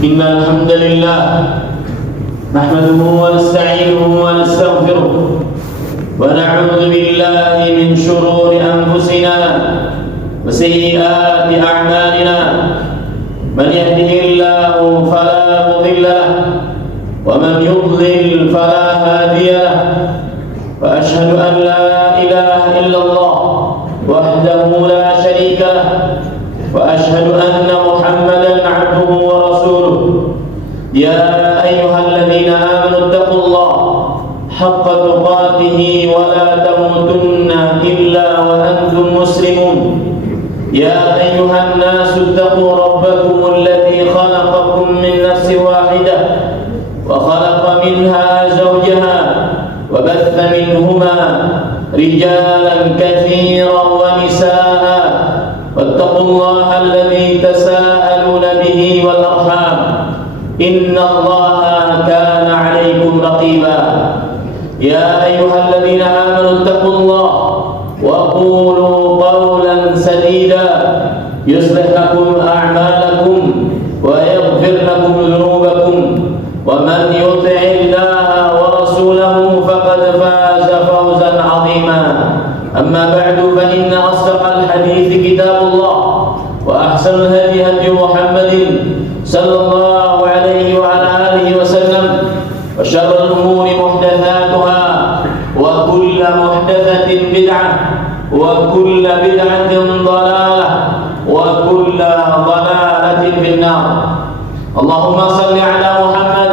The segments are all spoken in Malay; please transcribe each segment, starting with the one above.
إن الحمد لله نحمده ونستعينه ونستغفره ونعوذ بالله من شرور أنفسنا وسيئات أعمالنا. من يهده الله فلا مضل له ومن يضلل فلا هادي له. وأشهد أن لا إله إلا الله وحده لا شريك له وأشهد أن محمدا عبده ورسوله. يا أيها الذين آمنوا اتقوا الله حق تقاته ولا تموتن إلا وأنتم مسلمون. يا أيها الناس اتقوا ربكم الذي خلقكم من نفس واحدة وخلق منها زوجها وبث منهما رجالا كثيرا ونساء. واتقوا الله الذي تساءلون به والأرحام إن الله كان عليكم رقيبا. يا أيها الذين آمنوا اتقوا الله وقولوا قولا سديدا يصلح لكم أعمالكم ويغفر لكم ذنوبكم. ومن يطع الله ورسوله فقد فاز فوزا عظيما. أما بعد فإن أصدق الحديث كتاب الله وأحسن الهدي هدي محمد صلى الله عليه وعلى آله وسلم. وشر الأمور محدثاتها وكل محدثة بدعة وكل بدعة ضلالة وكل ضلالة في النار. اللهم صل على محمد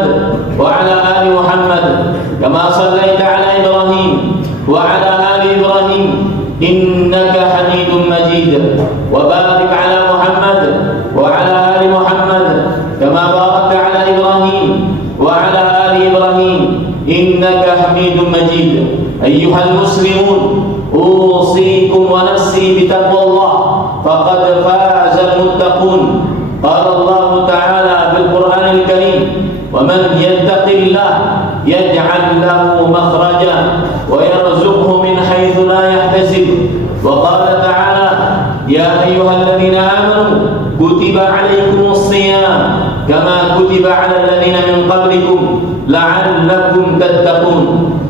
وعلى آل محمد كما صليت على إبراهيم وعلى آل إبراهيم إنك حميد مجيد. وبارك على محمد وعلى آل محمد كما باركت على إبراهيم وعلى آل إبراهيم إنك حميد مجيد. أيها المسلمون أوصيكم ونفسي بتقوى الله فقد فاز المتقون. قال الله تعالى في القرآن الكريم ومن يتق الله يجعل له مخرجا ويرزقه من حيث لا يحتسب. وقال تعالى يا أيها الذين آمنوا كتب عليكم الصيام كما كتب على الذين من قبلكم لعلكم تتقون.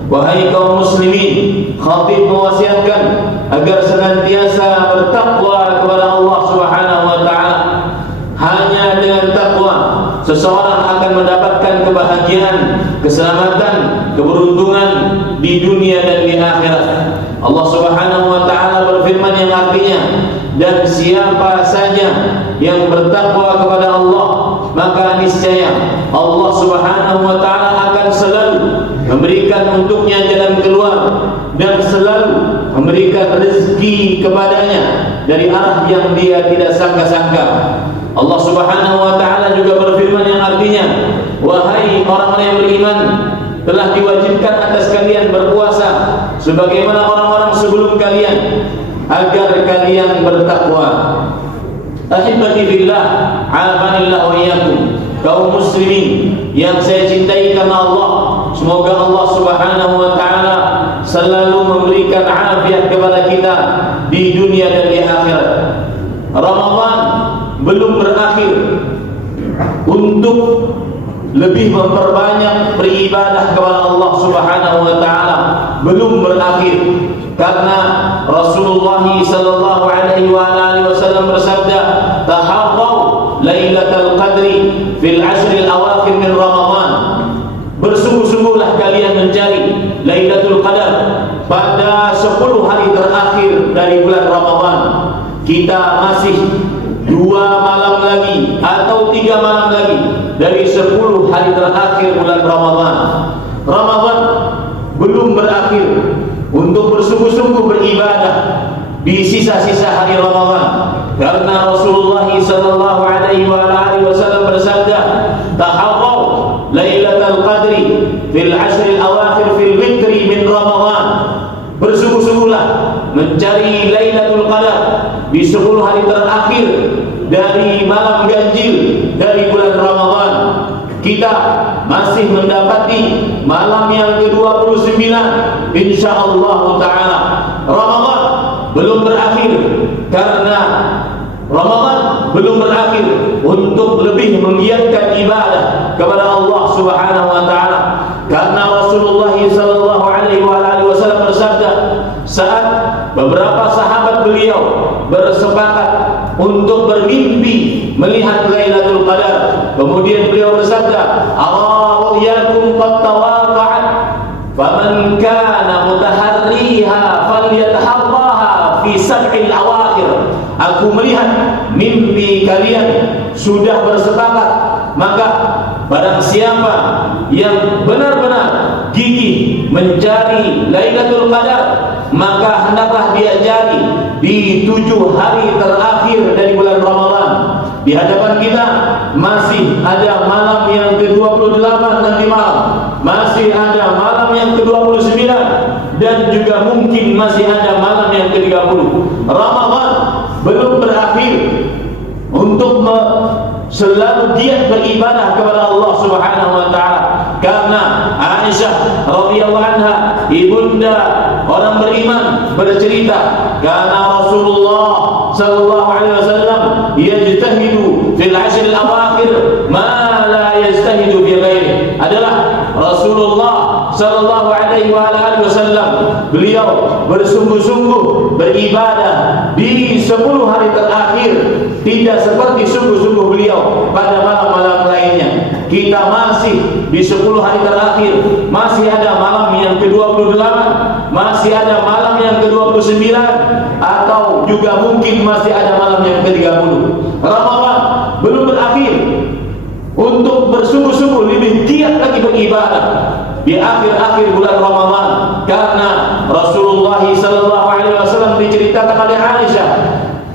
Wahai kaum muslimin, khatib mewasiatkan agar senantiasa bertakwa kepada Allah Subhanahu wa taala. Hanya dengan takwa seseorang akan mendapatkan kebahagiaan, keselamatan, keberuntungan di dunia dan di akhirat. Allah Subhanahu wa taala berfirman yang artinya, dan siapa saja yang bertakwa kepada Allah, maka niscaya Allah Subhanahu wa taala akan selalu memberikan untuknya jalan keluar dan selalu memberikan rezeki kepadanya dari arah yang dia tidak sangka-sangka. Allah Subhanahu wa taala juga berfirman yang artinya, wahai orang-orang yang beriman, telah diwajibkan atas kalian berpuasa sebagaimana orang-orang sebelum kalian agar kalian bertakwa. Ahibati billah, afanillah wa iyyakum. Kaum muslimin yang saya cintai karena Allah, semoga Allah Subhanahu wa taala selalu memberikan afiat kepada kita di dunia dan di akhirat. Ramadan belum berakhir. Untuk lebih memperbanyak beribadah kepada Allah Subhanahu wa taala belum berakhir, karena Rasulullah sallallahu alaihi wasallam bersabda, "Taharraw lailatul qadri fil ashril awakhir min Ramadan." Bersungguh-sungguhlah kalian mencari Lailatul Qadar pada 10 hari terakhir dari bulan Ramadan. Kita masih 2 malam lagi atau 3 malam lagi dari 10 hari terakhir bulan Ramadan. Ramadan belum berakhir. Untuk bersungguh-sungguh beribadah di sisa-sisa hari Ramadan, karena Rasulullah sallallahu alaihi wasallam bersabda, "Taharraw lailatul qadri fil ashril awakhir fil witri min Ramadan." Bersungguh-sungguhlah mencari Lailatul Qadar di 10 hari terakhir dari malam ganjil dari bulan Ramadan. Kita masih mendapati malam yang ke-29 insyaallah taala. Ramadan belum berakhir, karena Ramadan belum berakhir. Untuk lebih menggiatkan ibadah melihat Lailatul Qadar. Kemudian beliau bersabda, "Ara ru'yakum qad tawaqa'at, faman kana mutaharriha falyataharraha fi sab'il awakhir." Aku melihat mimpi kalian sudah bersepakat, maka barang siapa yang benar-benar gigih mencari Lailatul Qadar, maka hendaklah dia cari di 7 hari terakhir dari bulan Ramadan. Di hadapan kita masih ada malam yang ke-28 nanti malam, masih ada malam yang ke-29, dan juga mungkin masih ada malam yang ke-30. Ramadan belum berakhir. Untuk selalu giat beribadah kepada Allah Subhanahu wa taala. Karena Aisyah radhiyallahu anha, ibunda orang beriman, bercerita, karena Rasulullah sallallahu alaihi wasallam yajtahidu fil ashr al-awakhir ma la yajtahidu fi ghairihi. Adalah Rasulullah sallallahu alaihi wasallam, beliau bersungguh-sungguh beribadah di 10 hari terakhir, tidak seperti sungguh-sungguh beliau pada malam-malam lainnya. Kita masih di 10 hari terakhir, masih ada malam yang ke-28, masih ada malam yang ke-29, atau juga mungkin masih ada malam yang ke-30. Ramadan belum berakhir. Untuk bersungguh-sungguh lebih giat lagi beribadah di akhir-akhir bulan Ramadan, karena Rasulullah sallallahu alaihi wasallam diceritakan oleh Aisyah,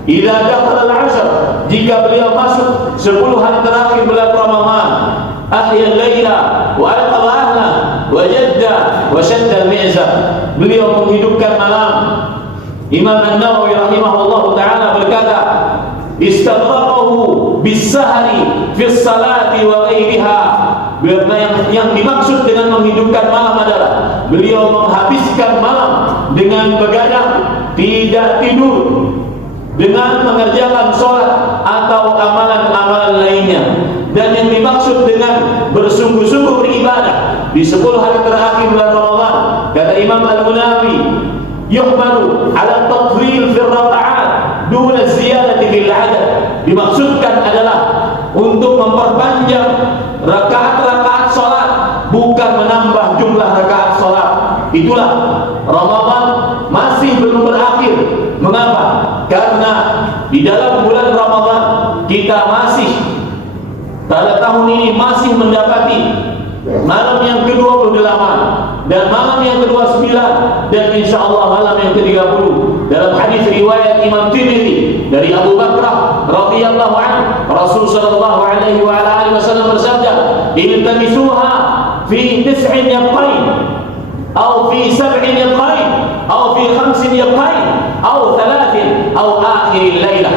idza dakhala al-'ashr, jika beliau masuk 10 hari terakhir bulan Ramadan, ahya al-laila wa alqa ahla wa jadda wa shadda al-mi'zar, beliau menghidupkan malam. Imam An-Nawawi rahimahullahu taala berkata, istaghraqahu bis-sahri fi salati wa ghairiha. Yang dimaksud dengan menghidupkan malam adalah beliau menghabiskan malam dengan begadang, tidak tidur, dengan mengerjakan sholat atau amalan-amalan lainnya. Dan yang dimaksud dengan bersungguh-sungguh beribadah di 10 hari terakhir bulan Ramadan, kata Imam Al-Munawi, yuhmalu ala tadhil fi raka'at duna ziyadati fil adad. Dimaksudkan adalah untuk memperpanjang rakaat-rakaat salat, bukan menambah jumlah rakaat salat. Itulah Ramadan masih belum berakhir. Mengapa? Karena di dalam bulan Ramadan kita masih, pada tahun ini masih mendapati malam yang ke-28 dan malam yang ke-29 dan insyaallah malam yang ke-30. Dalam hadis riwayat Imam Tirmidzi dari Abu Bakrah radhiyallahu anhu, Rasul sallallahu alaihi wa alihi wasallam bersabda, iltamisuha fi 9 yaqain atau fi 7 yaqain atau fi 5 yaqain atau 3 atau akhir lailah.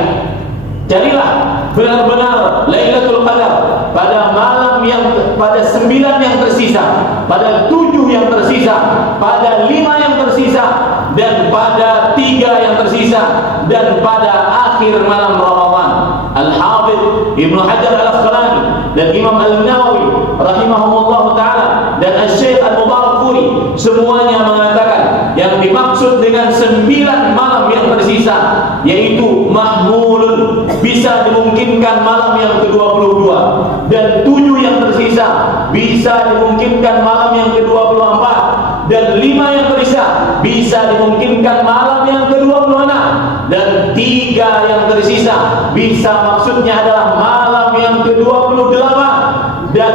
Carilah benar-benar Lailatul Qadar pada malam yang, pada 9 yang tersisa, pada 7 yang tersisa, pada 5 yang tersisa, dan pada 3 yang tersisa, dan pada akhir malam Ramadan. Al-Hafidz Ibnu Hajar Al-Asqalani dan Imam Al-Nawawi rahimahumullah ta'ala dan Al-Syekh Al-Mubarakfuri semuanya mengatakan yang dimaksud dengan 9 malam yang tersisa yaitu mahmulun, bisa dimungkinkan malam yang ke-22, dan 7 yang tersisa bisa dimungkinkan malam yang ke-24, dan 5 yang tersisa bisa dimungkinkan malam yang ke-26, dan 3 yang tersisa bisa maksudnya adalah malam yang ke-28, dan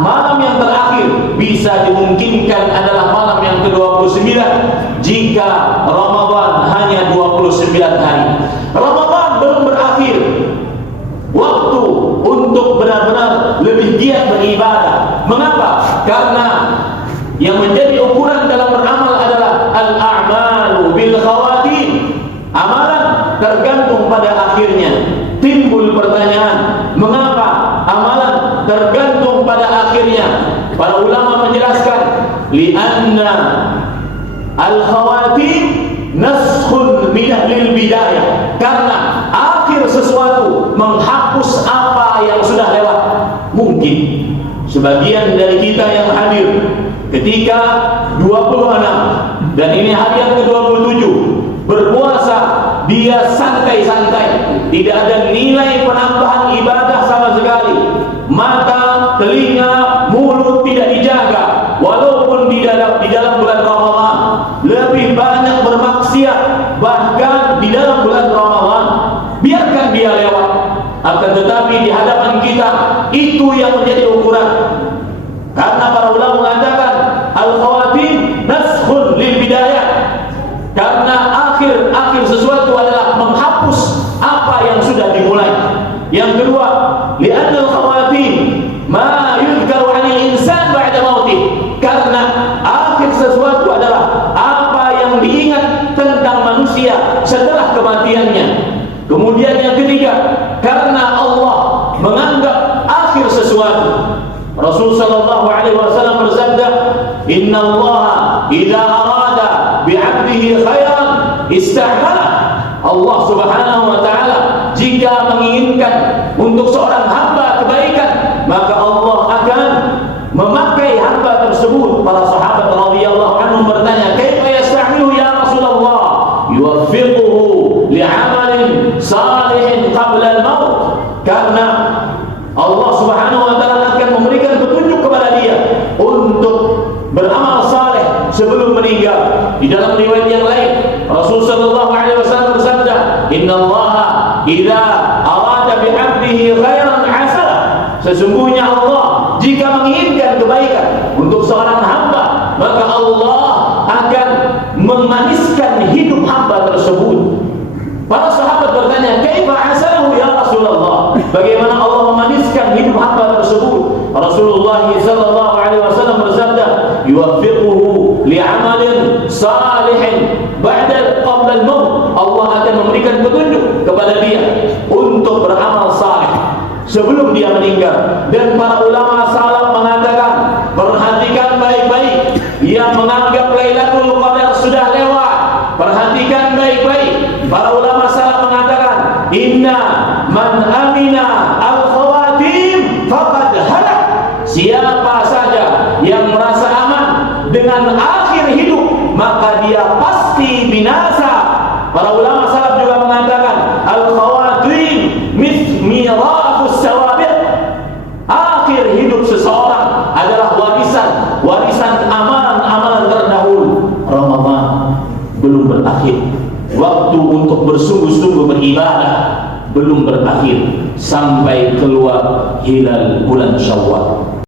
malam yang terakhir bisa dimungkinkan adalah malam yang ke-29 jika Ramadan hanya 29 hari. Ramadan belum berakhir. Waktu untuk benar-benar lebih giat beribadah. Mengapa? Karena yang menjadi ukuran dalam beramal adalah al-a'malu bil khawatim. Amalan tergantung pada akhirnya. Timbul pertanyaan, mengapa amalan tergantung pada akhirnya? Para ulama menjelaskan, li'anna al-khawatim naskhun lil bidayah. Karena akhir sesuatu menghapus apa yang sudah lewat. Mungkin sebagian dari kita yang hadir ketika 26 dan ini hari yang ke-27 berpuasa, dia santai-santai, tidak ada nilai penambahan ibadah mata, telinga, mulut tidak dijaga, walaupun di dalam bulan Ramadan lebih banyak bermaksiat, bahkan di dalam bulan Ramadan biarkan dia lewat. Akan tetapi di hadapan kita itu yang menjadi ukuran. Karena para ulama mengatakan al-khawatim naskhun lil bidayah. Karena akhir sesuatu adalah menghapus apa yang sudah dimulai. Yang kedua, li'anna al-khawatim ma yudhkaru 'anil insan ba'da mautih. Karena akhir sesuatu adalah apa yang diingat tentang manusia setelah kematiannya. Kemudian yang ketiga, karena Allah menganggap akhir sesuatu. Rasul sallallahu alaihi wasallam bersabda, "Innallaha idza arada bi'abdihi khairan ista'mala." Allah Subhanahu wa taala jika menginginkan untuk seorang hamba kebaikan, maka Allah akan memakai hamba tersebut. Para sahabat radhiyallahu anhum bertanya, "Kaifa yasta'milu ya Rasulullah?" "Yuwaffiquhu li'amalin salihin qabla al-maut." Karena Allah Subhanahu wa taala akan memberikan petunjuk kepada dia untuk beramal saleh sebelum meninggal. Di dalam riwayat yang lain, Rasul sallallahu alaihi wasallam bersabda, "Innallaha idza arada bi'abdihi khairan hasana." Sesungguhnya Allah jika menginginkan kebaikan untuk seorang hamba, maka Allah akan memaniskan hidup hamba tersebut. Para sahabat bertanya, "Kaifa hasanahu ya Rasulullah?" Bagaimana Allah memaniskan hidup hamba tersebut? Rasulullah sallallahu alaihi wasallam bersabda, "Yuwaffiquhu li'amalin salihin ba'da qabla al-maut." Allah akan memberikan petunjuk kepada dia untuk beramal saleh sebelum dia meninggal. Dan para ulama salaf mengatakan, perhatikan baik-baik, yang menganggap Lailatul Qadar sudah lewat, perhatikan baik-baik. Para ulama salaf mengatakan, "Inna man amina al-khawatim faqad halak." Siapa saja yang merasa aman dengan akhir hidup, maka dia pasti binasa. Para ulama salaf juga mengatakan, "Al-khawatim mirafus sawabi'." Akhir hidup seseorang adalah warisan amalan-amalan terdahulu. Ramadan belum berakhir. Waktu untuk bersungguh-sungguh beribadah belum berakhir sampai keluar hilal bulan Syawal.